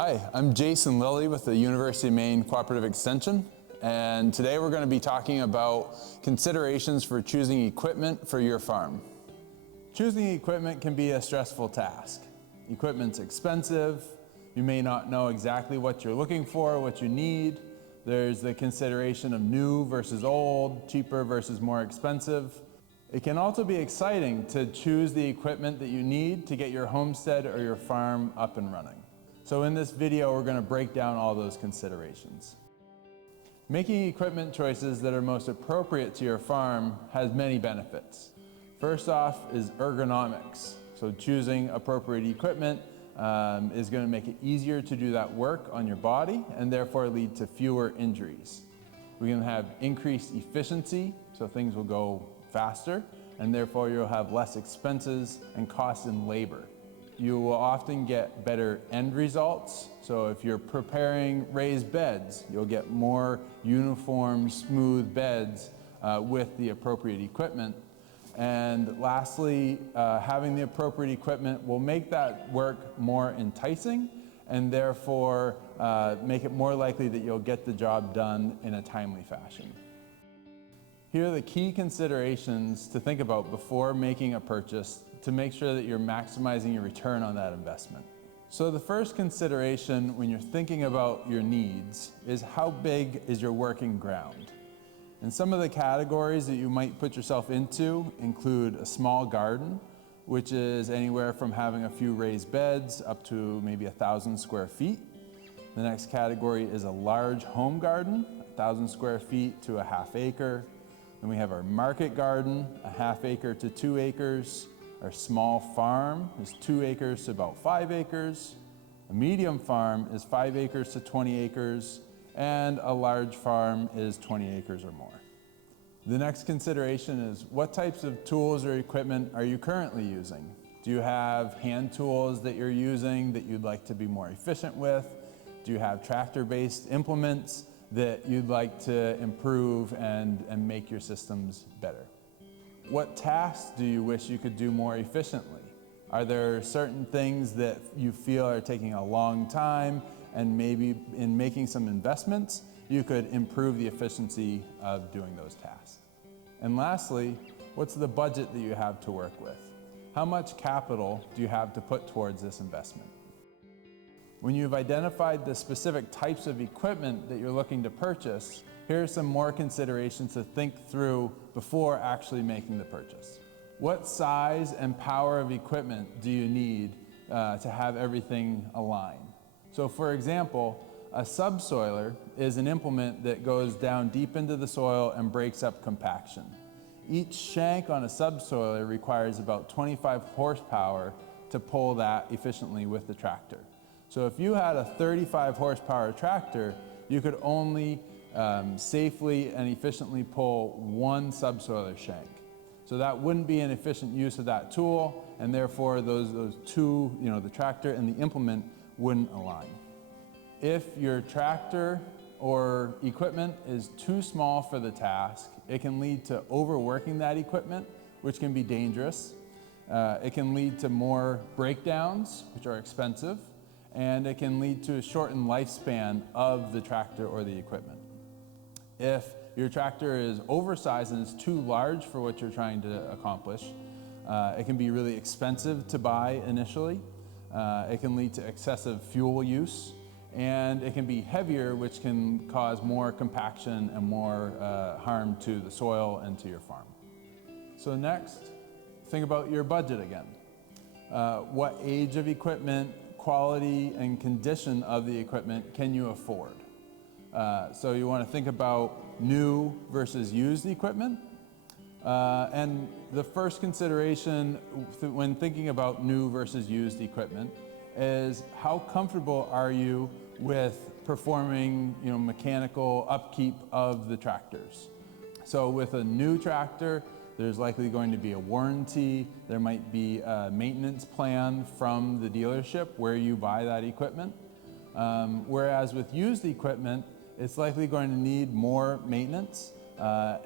Hi, I'm Jason Lilley with the University of Maine Cooperative Extension, and today we're going to be talking about considerations for choosing equipment for your farm. Choosing equipment can be a stressful task. Equipment's expensive, you may not know exactly what you're looking for, what you need. There's the consideration of new versus old, cheaper versus more expensive. It can also be exciting to choose the equipment that you need to get your homestead or your farm up and running. So in this video, we're going to break down all those considerations. Making equipment choices that are most appropriate to your farm has many benefits. First off is ergonomics. So choosing appropriate equipment is going to make it easier to do that work on your body and therefore lead to fewer injuries. We can have increased efficiency, so things will go faster, and therefore you'll have less expenses and costs in labor. You will often get better end results. So if you're preparing raised beds, you'll get more uniform, smooth beds with the appropriate equipment. And lastly, having the appropriate equipment will make that work more enticing and therefore make it more likely that you'll get the job done in a timely fashion. Here are the key considerations to think about before making a purchase to make sure that you're maximizing your return on that investment. So the first consideration when you're thinking about your needs is how big is your working ground? And some of the categories that you might put yourself into include a small garden, which is anywhere from having a few raised beds up to maybe 1,000 square feet. The next category is a large home garden, 1,000 square feet to a half acre. Then we have our market garden, a half acre to 2 acres. Our small farm is 2 acres to about 5 acres. A medium farm is 5 acres to 20 acres. And a large farm is 20 acres or more. The next consideration is what types of tools or equipment are you currently using? Do you have hand tools that you're using that you'd like to be more efficient with? Do you have tractor-based implements that you'd like to improve and make your systems better? What tasks do you wish you could do more efficiently? Are there certain things that you feel are taking a long time and maybe in making some investments, you could improve the efficiency of doing those tasks? And lastly, what's the budget that you have to work with? How much capital do you have to put towards this investment? When you've identified the specific types of equipment that you're looking to purchase, here are some more considerations to think through before actually making the purchase. What size and power of equipment do you need to have everything align? So for example, a subsoiler is an implement that goes down deep into the soil and breaks up compaction. Each shank on a subsoiler requires about 25 horsepower to pull that efficiently with the tractor. So if you had a 35 horsepower tractor, you could only safely and efficiently pull one subsoiler shank. So that wouldn't be an efficient use of that tool, and therefore those two, the tractor and the implement wouldn't align. If your tractor or equipment is too small for the task, it can lead to overworking that equipment, which can be dangerous. It can lead to more breakdowns, which are expensive, and it can lead to a shortened lifespan of the tractor or the equipment. If your tractor is oversized and is too large for what you're trying to accomplish, it can be really expensive to buy initially. It can lead to excessive fuel use, and it can be heavier, which can cause more compaction and more harm to the soil and to your farm. So next, think about your budget again. What age of equipment, quality and condition of the equipment can you afford? So you want to think about new versus used equipment. And the first consideration when thinking about new versus used equipment is how comfortable are you with performing mechanical upkeep of the tractors. So with a new tractor, there's likely going to be a warranty. There might be a maintenance plan from the dealership where you buy that equipment. Whereas with used equipment, it's likely going to need more maintenance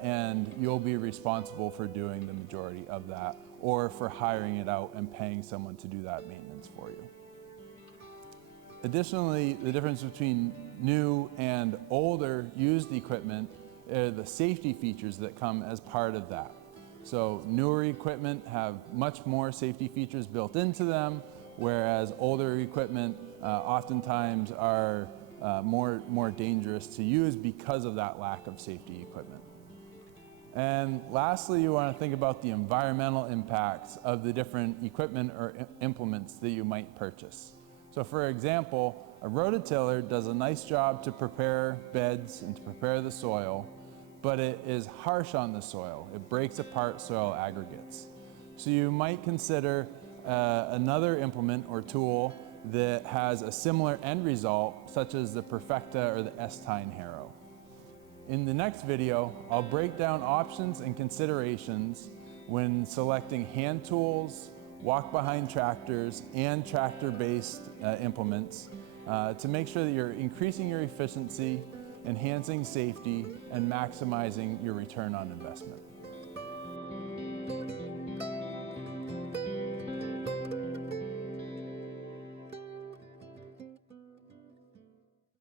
and you'll be responsible for doing the majority of that or for hiring it out and paying someone to do that maintenance for you. Additionally, the difference between new and older used equipment are the safety features that come as part of that. So newer equipment have much more safety features built into them, whereas older equipment oftentimes are more dangerous to use because of that lack of safety equipment. And lastly, you want to think about the environmental impacts of the different equipment or implements that you might purchase. So for example, a rototiller does a nice job to prepare beds and to prepare the soil, but it is harsh on the soil. It breaks apart soil aggregates. So you might consider another implement or tool that has a similar end result, such as the Perfecta or the S-Tine harrow. In the next video, I'll break down options and considerations when selecting hand tools, walk-behind tractors, and tractor-based implements to make sure that you're increasing your efficiency, enhancing safety, and maximizing your return on investment.